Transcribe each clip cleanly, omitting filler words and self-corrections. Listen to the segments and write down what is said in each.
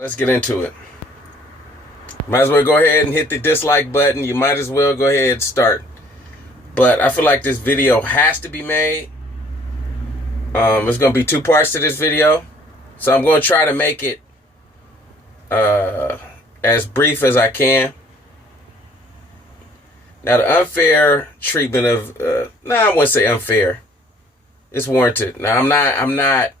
Let's get into it. Might as well go ahead and hit the dislike button. You might as well go ahead and start. But I feel like this video has to be made. There's going to be two parts to this video. So I'm going to try to make it as brief as I can. Now, the unfair treatment of... I wouldn't say unfair. It's warranted. Now, I'm not...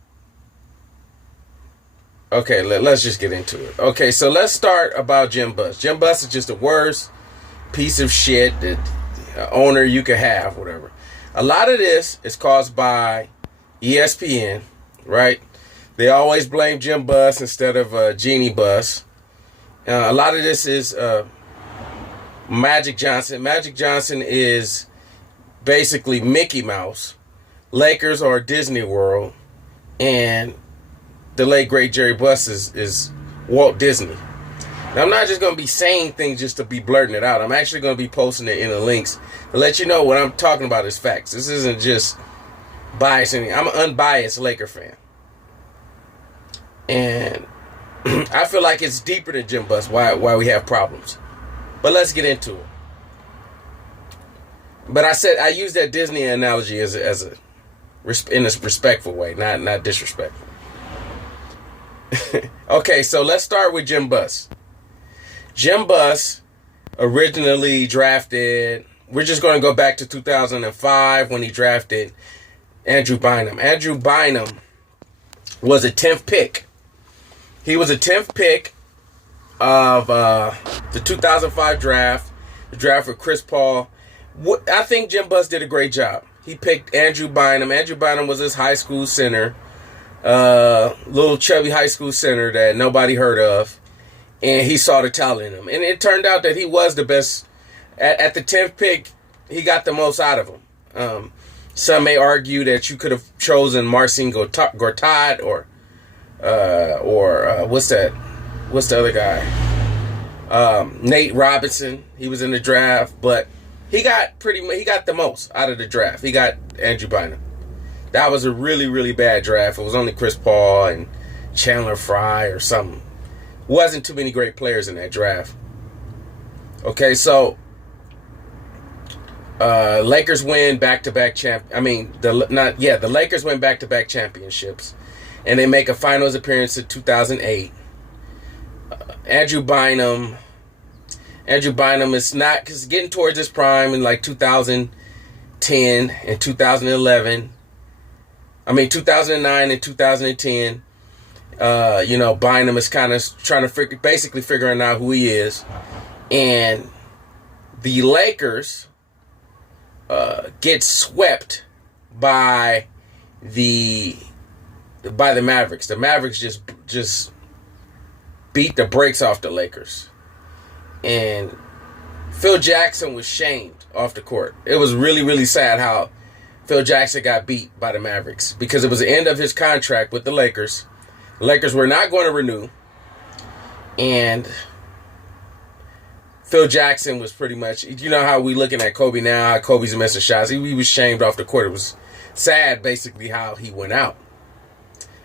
Okay, let's just get into it. Okay, so let's start about Jim Buss. Jim Buss is just the worst piece of shit that owner you could have, whatever. A lot of this is caused by ESPN, right? They always blame Jim Buss instead of Jeannie Buss. A lot of this is Magic Johnson. Magic Johnson is basically Mickey Mouse. Lakers are Disney World, and the late great Jerry Buss is Walt Disney. Now, I'm not just going to be saying things just to be blurting it out. I'm actually going to be posting it in the links to let you know what I'm talking about is facts. This isn't just bias. I'm an unbiased Laker fan. And I feel like it's deeper than Jim Buss why we have problems. But let's get into it. But I use that Disney analogy in a respectful way, not disrespectful. Okay, so let's start with Jim Buss. Jim Buss originally drafted, we're just going to go back to 2005 when he drafted Andrew Bynum. Andrew Bynum was a 10th pick. He was a 10th pick of the 2005 draft, the draft for Chris Paul. I think Jim Buss did a great job. He picked Andrew Bynum. Andrew Bynum was his high school center. Little chubby high school center that nobody heard of, and he saw the talent in him, and it turned out that he was the best. At the 10th pick, he got the most out of him. Some may argue that you could have chosen Marcin Gortat or what's the other guy, Nate Robinson. He was in the draft, but he got the most out of the draft. He got Andrew Bynum. That was a really, really bad draft. It was only Chris Paul and Chandler Fry or something. Wasn't too many great players in that draft. Okay, so Lakers win back-to-back the Lakers win back-to-back championships, and they make a finals appearance in 2008. Andrew Bynum is not, because getting towards his prime in like 2010 and 2011. 2009 and 2010, Bynum is kind of trying to figuring out who he is. And the Lakers get swept by the Mavericks. The Mavericks just beat the brakes off the Lakers. And Phil Jackson was shamed off the court. It was really, really sad how Phil Jackson got beat by the Mavericks because it was the end of his contract with the Lakers. The Lakers were not going to renew. And Phil Jackson was pretty much, how we looking at Kobe now, how Kobe's missing shots. He was shamed off the court. It was sad, basically, how he went out.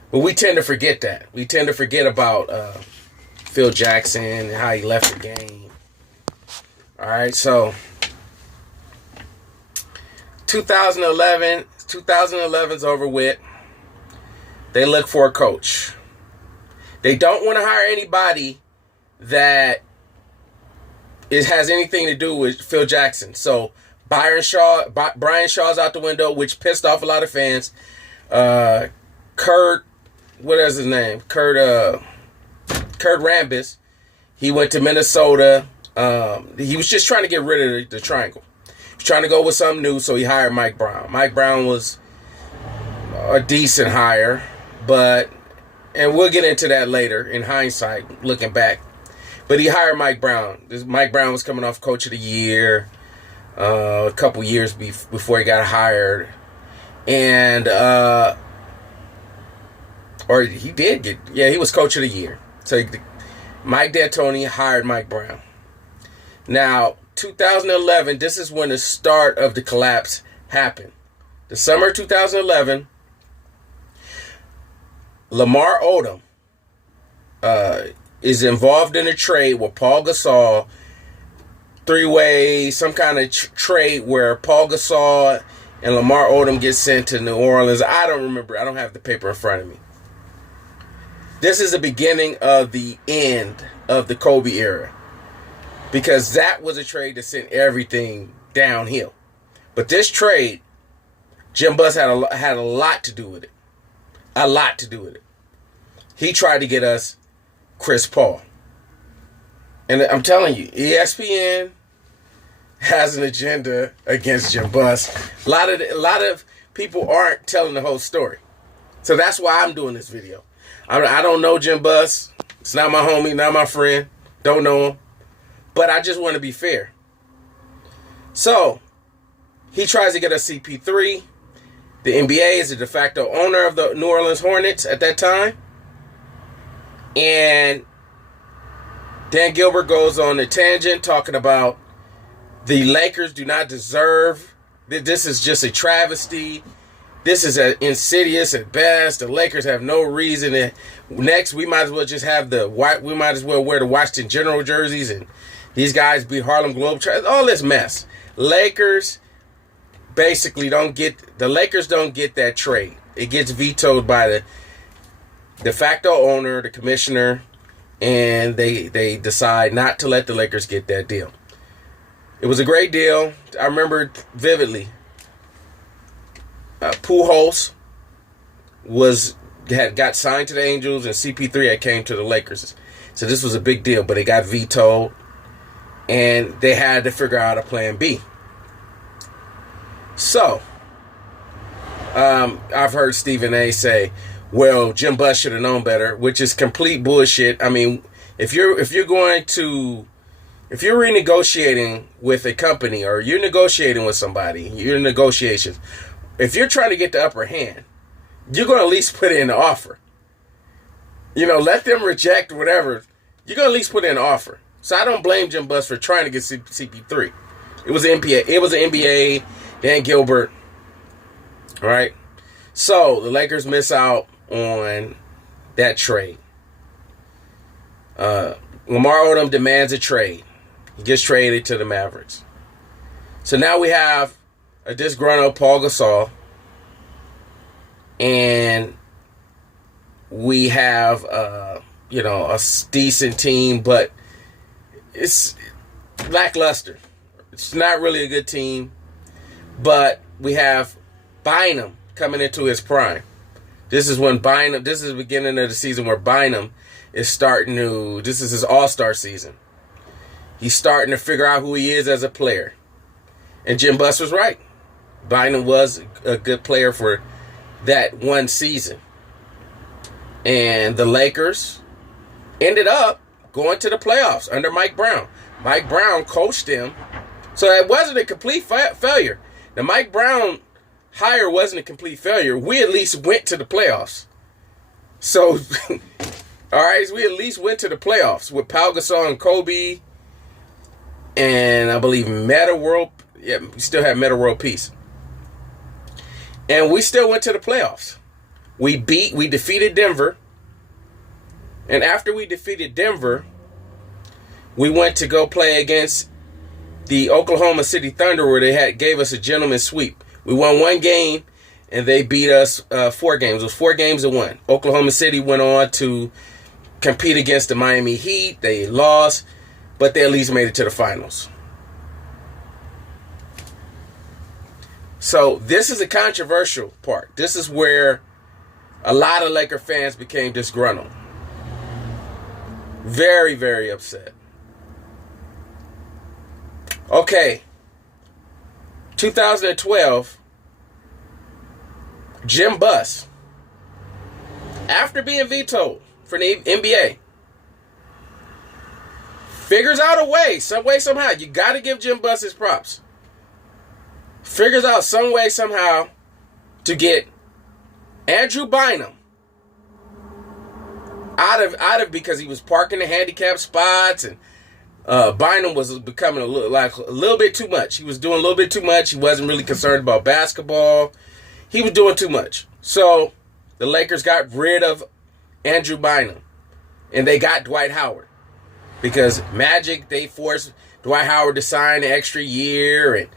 But we tend to forget that. We tend to forget about Phil Jackson and how he left the game. All right, so 2011's over with. They look for a coach. They don't want to hire anybody that has anything to do with Phil Jackson. So Brian Shaw's out the window, which pissed off a lot of fans. Kurt Rambis, he went to Minnesota. He was just trying to get rid of the triangle. Trying to go with something new, so he hired Mike Brown. Mike Brown was a decent hire, and we'll get into that later in hindsight, looking back. But he hired Mike Brown. Mike Brown was coming off Coach of the Year a couple years before he got hired, and he was Coach of the Year. So Mike D'Antoni hired Mike Brown. Now, 2011, this is when the start of the collapse happened. The summer of 2011, Lamar Odom is involved in a trade with Paul Gasol, three-way, some kind of trade where Paul Gasol and Lamar Odom get sent to New Orleans. I don't remember. I don't have the paper in front of me. This is the beginning of the end of the Kobe era, because that was a trade that sent everything downhill. But this trade, Jim Buss had a lot to do with it. A lot to do with it. He tried to get us Chris Paul. And I'm telling you, ESPN has an agenda against Jim Buss. A lot of people aren't telling the whole story. So that's why I'm doing this video. I don't know Jim Buss. It's not my homie, not my friend. Don't know him. But I just want to be fair. So, he tries to get us CP3. The NBA is the de facto owner of the New Orleans Hornets at that time. And Dan Gilbert goes on a tangent talking about the Lakers do not deserve. This is just a travesty. This is insidious at best. The Lakers have no reason to. Next, we might as well just have we might as well wear the Washington General jerseys and these guys be Harlem Globetrotters. All this mess. Lakers basically don't get that trade. It gets vetoed by the de facto owner, the commissioner, and they decide not to let the Lakers get that deal. It was a great deal. I remember vividly. Pujols got signed to the Angels, and CP3 had came to the Lakers. So this was a big deal, but it got vetoed, and they had to figure out a plan B. So, I've heard Stephen A. say, well, Jim Buss should have known better, which is complete bullshit. I mean, if you're renegotiating with a company, or you're negotiating with somebody, you're in negotiations, if you're trying to get the upper hand, you're going to at least put in an offer. Let them reject whatever. You're going to at least put in an offer. So I don't blame Jim Buss for trying to get CP3. It was an NBA, Dan Gilbert. All right. So the Lakers miss out on that trade. Lamar Odom demands a trade. He gets traded to the Mavericks. So now we have a disgruntled Paul Gasol, and we have a decent team, but it's lackluster. It's not really a good team, but we have Bynum coming into his prime. This is the beginning of the season where Bynum is starting to, this is his all-star season. He's starting to figure out who he is as a player. And Jim Buss was right. Bynum was a good player for that one season. And the Lakers ended up going to the playoffs under Mike Brown. Mike Brown coached them. So it wasn't a complete failure. The Mike Brown hire wasn't a complete failure. We at least went to the playoffs. So, all right, so we at least went to the playoffs with Pau Gasol and Kobe. And I believe Metta World. Yeah, we still have Metta World Peace. And we still went to the playoffs. We defeated Denver. And after we defeated Denver, we went to go play against the Oklahoma City Thunder, where they gave us a gentleman's sweep. We won one game, and they beat us 4 games. It was 4 games to 1. Oklahoma City went on to compete against the Miami Heat. They lost, but they at least made it to the finals. So this is a controversial part. This is where a lot of Laker fans became disgruntled. Very, very upset. Okay. 2012, Jim Buss, after being vetoed for the NBA, figures out a way, somehow. You got to give Jim Buss his props. Figures out some way, somehow, to get Andrew Bynum out of because he was parking the handicap spots, and Bynum was becoming a little bit too much. He was doing a little bit too much. He wasn't really concerned about basketball. He was doing too much. So the Lakers got rid of Andrew Bynum. And they got Dwight Howard. Because Magic, they forced Dwight Howard to sign an extra year. And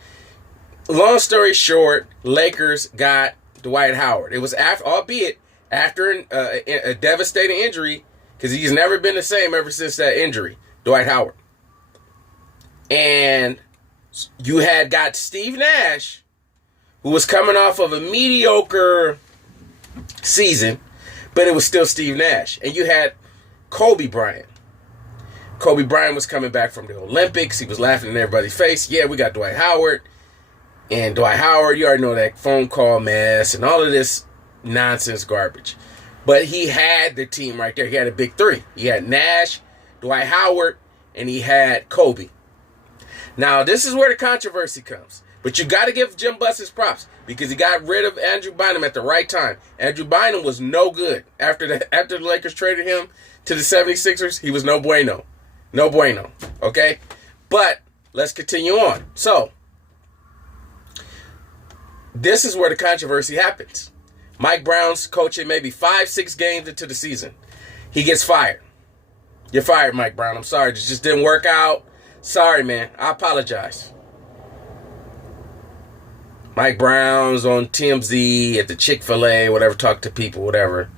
long story short, Lakers got Dwight Howard. It was albeit after a devastating injury, because he's never been the same ever since that injury, Dwight Howard. And you had got Steve Nash, who was coming off of a mediocre season, but it was still Steve Nash. And you had Kobe Bryant. Kobe Bryant was coming back from the Olympics. He was laughing in everybody's face. Yeah, we got Dwight Howard. And Dwight Howard, you already know that phone call mess and all of this nonsense garbage. But he had the team right there. He had a big three. He had Nash, Dwight Howard, and he had Kobe. Now, this is where the controversy comes. But you got to give Jim Buss his props because he got rid of Andrew Bynum at the right time. Andrew Bynum was no good. After the Lakers traded him to the 76ers, he was no bueno. No bueno. Okay? But let's continue on. So, this is where the controversy happens. Mike Brown's coaching maybe 5-6 games into the season. He gets fired. You're fired, Mike Brown. I'm sorry. It just didn't work out. Sorry, man. I apologize. Mike Brown's on TMZ at the Chick-fil-A, whatever, talk to people, whatever.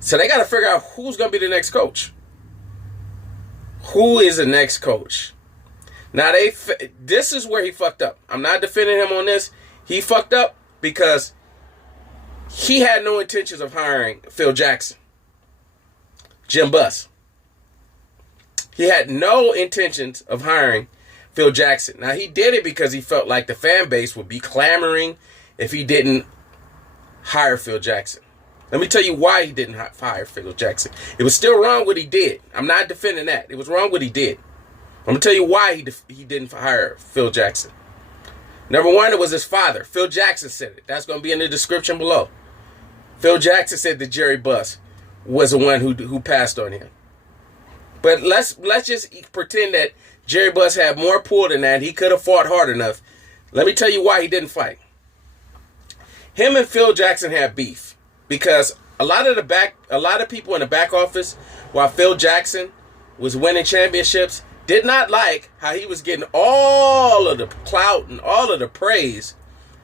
So they got to figure out who's going to be the next coach. Who is the next coach? Now, this is where he fucked up. I'm not defending him on this. He fucked up because he had no intentions of hiring Phil Jackson. Jim Buss. He had no intentions of hiring Phil Jackson. Now, he did it because he felt like the fan base would be clamoring if he didn't hire Phil Jackson. Let me tell you why he didn't hire Phil Jackson. It was still wrong what he did. I'm not defending that. It was wrong what he did. I'm going to tell you why he didn't hire Phil Jackson. Number one, it was his father. Phil Jackson said it. That's going to be in the description below. Phil Jackson said that Jerry Buss was the one who passed on him. But let's just pretend that Jerry Buss had more pull than that. He could have fought hard enough. Let me tell you why he didn't fight. Him and Phil Jackson had beef because a lot of people in the back office, while Phil Jackson was winning championships, did not like how he was getting all of the clout and all of the praise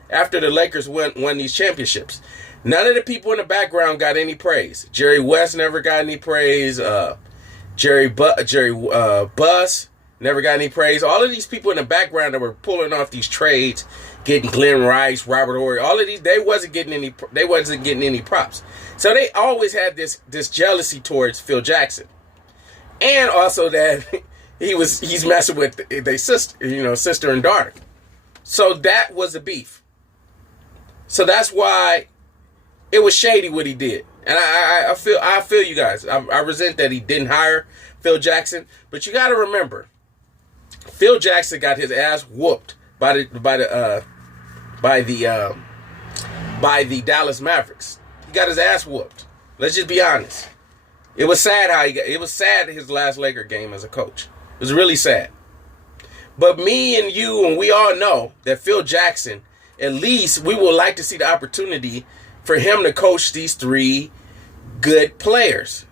after the Lakers won these championships. None of the people in the background got any praise. Jerry West never got any praise. Jerry Buss never got any praise. All of these people in the background that were pulling off these trades, getting Glenn Rice, Robert Horry, all of these, they wasn't getting any props. So they always had this jealousy towards Phil Jackson, and also that he's messing with their sister, sister and daughter. So that was a beef. So that's why it was shady what he did. And I feel you guys. I resent that he didn't hire Phil Jackson. But you got to remember, Phil Jackson got his ass whooped by the Dallas Mavericks. He got his ass whooped. Let's just be honest. It was sad it was sad his last Laker game as a coach. It was really sad. But me and you and we all know that Phil Jackson, at least we would like to see the opportunity for him to coach these three good players.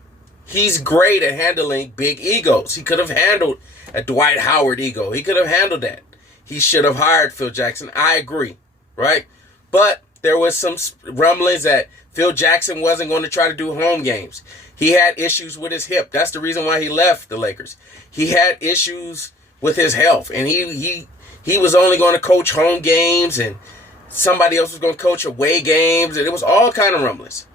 He's great at handling big egos. He could have handled a Dwight Howard ego. He could have handled that. He should have hired Phil Jackson. I agree, right? But there was some rumblings that Phil Jackson wasn't going to try to do home games. He had issues with his hip. That's the reason why he left the Lakers. He had issues with his health, and he was only going to coach home games, and somebody else was going to coach away games, and it was all kind of rumblings.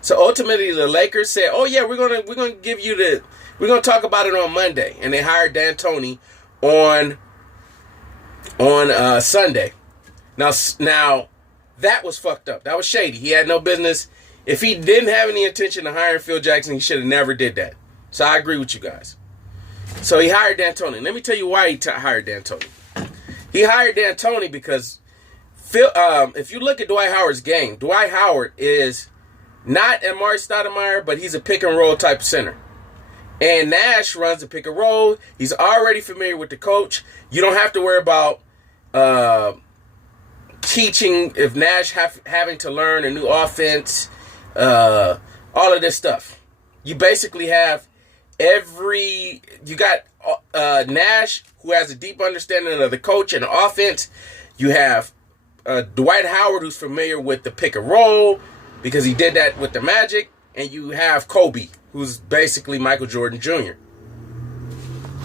So ultimately, the Lakers said, "Oh yeah, we're gonna give you we're gonna talk about it on Monday," and they hired D'Antoni on Sunday. Now that was fucked up. That was shady. He had no business. If he didn't have any intention of hiring Phil Jackson, he should have never did that. So I agree with you guys. So he hired D'Antoni. Let me tell you why he hired D'Antoni. He hired D'Antoni because if you look at Dwight Howard's game, Dwight Howard is not Amari Stoudemire, but he's a pick and roll type of center. And Nash runs the pick and roll. He's already familiar with the coach. You don't have to worry about teaching if Nash having to learn a new offense, all of this stuff. You basically have You got Nash, who has a deep understanding of the coach and the offense. You have Dwight Howard, who's familiar with the pick and roll because he did that with the Magic. And you have Kobe, who's basically Michael Jordan Jr.